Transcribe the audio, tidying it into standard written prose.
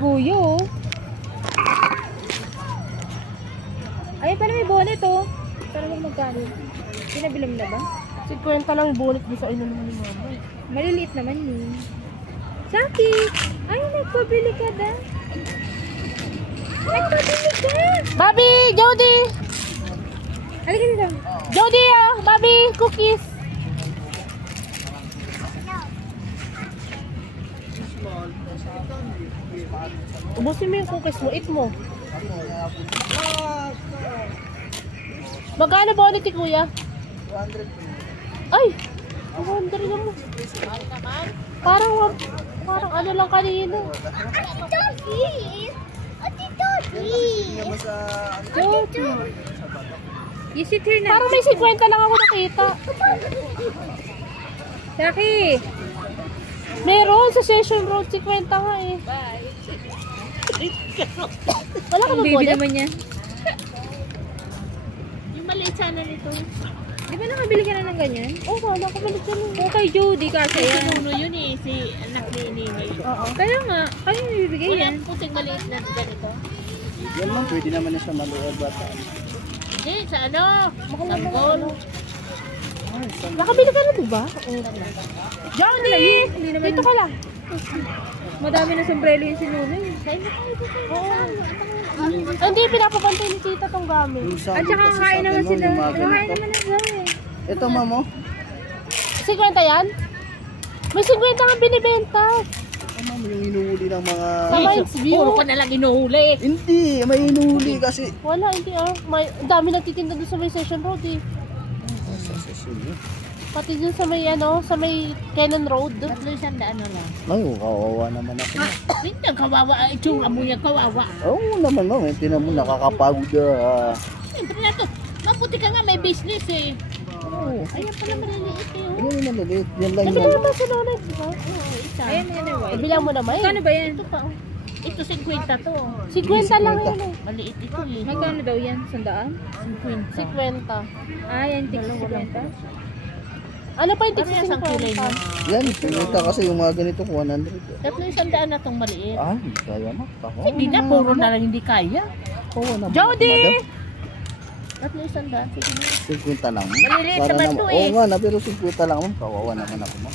Kuya, oh. Ay, pala may bonnet, oh. Para magkano. Pinabilang na ba? 50 lang yung bonnet doon sa inuman ni mama. Maliliit naman yun. Saki! Ay, nagpabili ka da. Nagpabili ka! Bobby! Jody! Halika dito. Jody, ah! Bobby! Cookies! Ubusin mo yung cookies mo. Eat mo. Magkano bonnet ni Kuya? 200. Ay! 200 lang mo. Parang ano lang kanina. You sit here na. Parang may 50 lang ako nakita. Saki! Meron sa Session Road, 50 nga eh. Wala ka ba Baby bonnet? naman yan. Yung maliit sana nito. Di ba nakabili ka na ng ganyan? Oo, wala ka balik ka nun. O kay Jody kasi yan. Sinuno yun eh, si anak ni Nini. Oo. Kaya nga, kaya bibigay Wala yan. puting maliit na ganito. Yan lang, pwede naman na sa maliit bata. Hindi, sa ano? Sanggol. Nakabili ka na diba? Johnny! Hindi naman. Dito ka lang. Madami na sombrero yung sinuno eh. Hindi, pinapapantay ni Tita tong gamit. Yung At sanggol saka kasi kain sa naman akin, no, sila. yung mga Kain ganito. naman na eh. Ito, mamo. 50 yan? May 50 nga binibenta. Mamo, yung inuhuli ng mga... Sa Mines View. Puro ka na lang inuhuli. Hindi, may inuhuli kasi. Wala, hindi ah. May, dami nagtitinda doon sa may Session Road eh. Pati dun sa may ano, sa may Cannon Road. 300 ano lang. Ay, kawawa naman ako. Hindi, kawawa. Itsura mo yan, kawawa. Oo naman, ma'am. Tinan mo, nakakapagod. Siyempre na to. Mabuti ka nga, may business eh. Oo. Ayan pala maliliit eh. Yan yung maliliit. Yan lang Nabili yung... naman sa Lonex, di ba? Oo, isa. Ayun na yan eh. white. Ibilang mo naman. Kano ba yan? Ito pa oh. Ito 50 to. 50 lang yun eh. Maliit ito eh. Magkano daw yan? 100? 50. 50. Ah, yan. Tig 50. Ano pa yung tig Parehas ang kulay niya. 50? Yan, pinita kasi yung mga ganito, 100. 300 na tong maliit. Ah, hindi kaya na. Hindi na, puro na lang hindi kaya. Oo naman. Jody! 300. Sige na. 50 lang. Maliliit Para naman naman, to eh. oo nga na, pero 50 lang. Kawawa naman ako, ma'am.